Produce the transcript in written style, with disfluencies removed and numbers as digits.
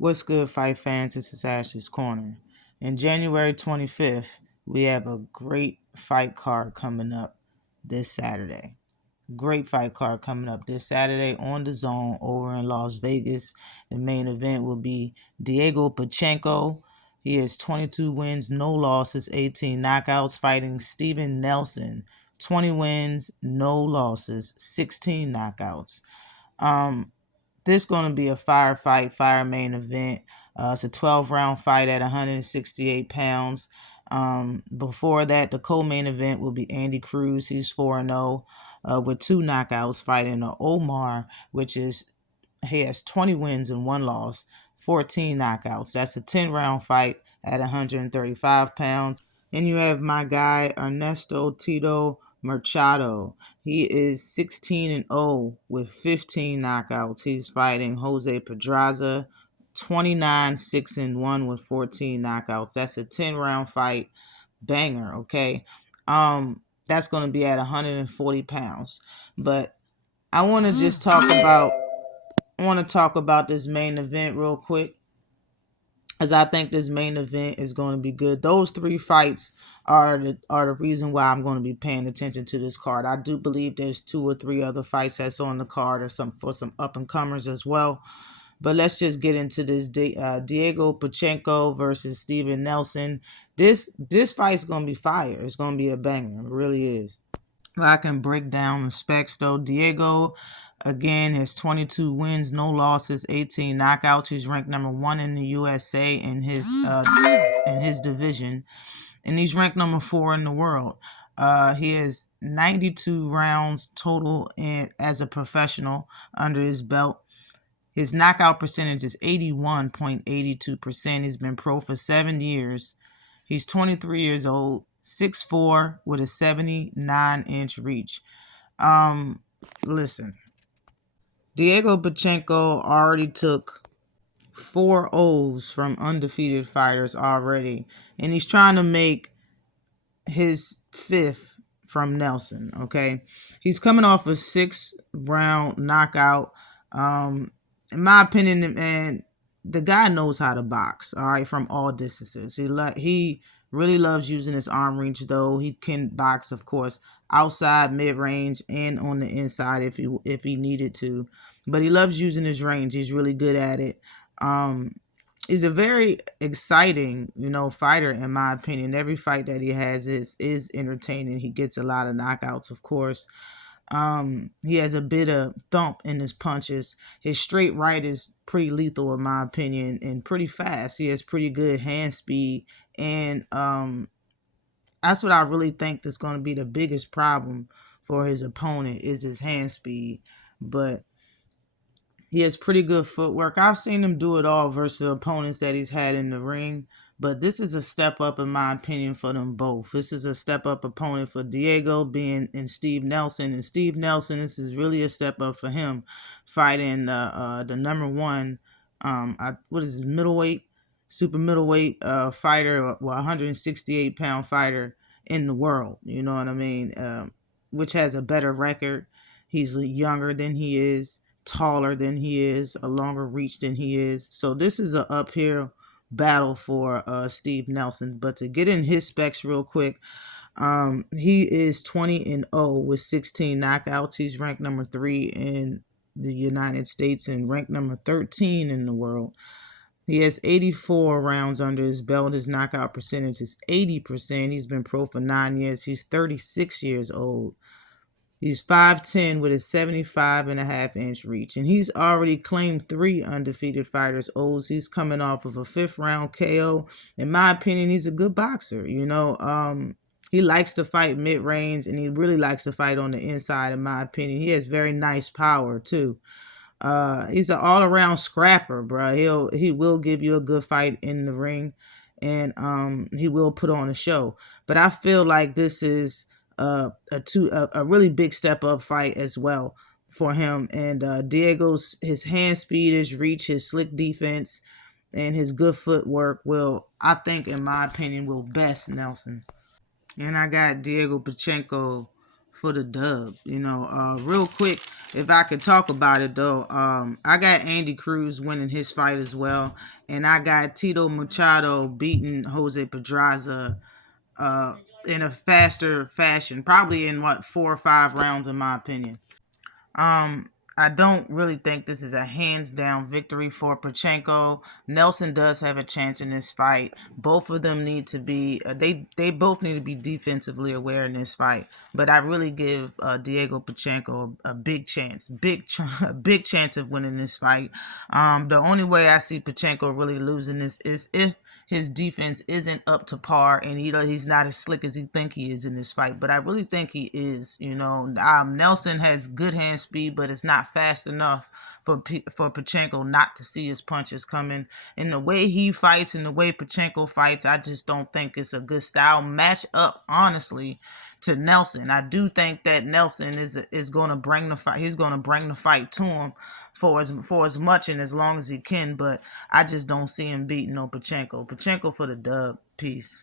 What's good, fight fans? This is Ashley's Corner. And January 25th, we have a great fight card coming up this Saturday. Great fight card coming up this Saturday on the Zone over in Las Vegas. The main event will be Diego Pacheco. He has 22 wins, no losses, 18 knockouts, fighting Steven Nelson. 20 wins, no losses, 16 knockouts. This going to be a fire main event. It's a 12-round fight at 168 pounds. Before that, the co-main event will be Andy Cruz. He's 4-0 with 2 knockouts, fighting Omar, he has 20 wins and 1 loss, 14 knockouts. That's a 10-round fight at 135 pounds. And you have my guy Ernesto Tito Machado. He is 16-0 with 15 knockouts. He's fighting Jose Pedraza, 29-6-1 with 14 knockouts. That's a 10-round fight, banger. Okay, that's going to be at 140 pounds. But I want to just talk about this main event real quick, as I think this main event is going to be good. Those 3 fights are the reason why I'm going to be paying attention to this card. I do believe there's 2 or 3 other fights that's on the card, or some up and comers as well. But let's just get into this Diego Pacheco versus Steven Nelson. This fight's going to be fire. It's going to be a banger. It really is. I can break down the specs though. Diego, again, has 22 wins, no losses, 18 knockouts. He's ranked number 1 in the USA in his division, and he's ranked number 4 in the world. He has 92 rounds total as a professional under his belt. His knockout percentage is 81.82%. He's been pro for 7 years. He's 23 years old, 6'4", with a 79-inch reach. Listen, Diego Pacheco already took 4 O's from undefeated fighters already, and he's trying to make his 5th from Nelson. Okay, he's coming off a 6-round knockout. In my opinion, man, the guy knows how to box, all right, from all distances. He really loves using his arm reach, though. He can box, of course, outside, mid-range, and on the inside if he needed to. But he loves using his range. He's really good at it. He's a very exciting, fighter, in my opinion. Every fight that he has is entertaining. He gets a lot of knockouts, of course. He has a bit of thump in his punches. His straight right is pretty lethal, in my opinion, and pretty fast. He has pretty good hand speed, and that's what I really think is going to be the biggest problem for his opponent, is his hand speed. But he has pretty good footwork. I've seen him do it all versus the opponents that he's had in the ring. But this is a step up, in my opinion, for them both. This is a step up opponent for Diego, being in Steve Nelson. And Steve Nelson, this is really a step up for him, fighting the number 1, middleweight, super middleweight fighter, 168-pound fighter in the world. You know what I mean? Which has a better record. He's younger than he is, taller than he is, a longer reach than he is. So this is an uphill battle for Steve Nelson. But to get in his specs real quick, he is 20-0 with 16 knockouts. He's ranked number 3 in the United States and ranked number 13 in the world. He has 84 rounds under his belt. His knockout percentage is 80%. He's been pro for 9 years. He's 36 years old. He's 5'10" with a 75.5-inch reach, and he's already claimed 3 undefeated fighters' O's. He's coming off of a 5th-round KO. In my opinion, he's a good boxer. He likes to fight mid-range, and he really likes to fight on the inside, in my opinion. He has very nice power, too. He's an all-around scrapper, bro. He will give you a good fight in the ring, and he will put on a show. But I feel like this is a really big step up fight as well for him. And Diego's, his hand speed, his reach, his slick defense, and his good footwork will, I think, in my opinion, will best Nelson. And I got Diego Pacheco for the dub. Real quick, if I could talk about it though, I got Andy Cruz winning his fight as well, and I got Tito Machado beating Jose Pedraza uh, in a faster fashion, probably in 4 or 5 rounds, in my opinion. Um, I don't really think this is a hands down victory for Pacheco. Nelson does have a chance in this fight. Both of them need to be they both need to be defensively aware in this fight. But I really give Diego Pacheco a big chance, a big chance of winning this fight. The only way I see Pacheco really losing this is if his defense isn't up to par, and he's not as slick as he think he is in this fight. But I really think he is. Nelson has good hand speed, but it's not fast enough for Pacheco not to see his punches coming. And the way he fights and the way Pacheco fights, I just don't think it's a good style match up, honestly, to Nelson. I do think that Nelson is going to bring the fight. He's going to bring the fight to him for as much and as long as he can. But I just don't see him beating no Pacheco. Pacheco for the dub. Peace.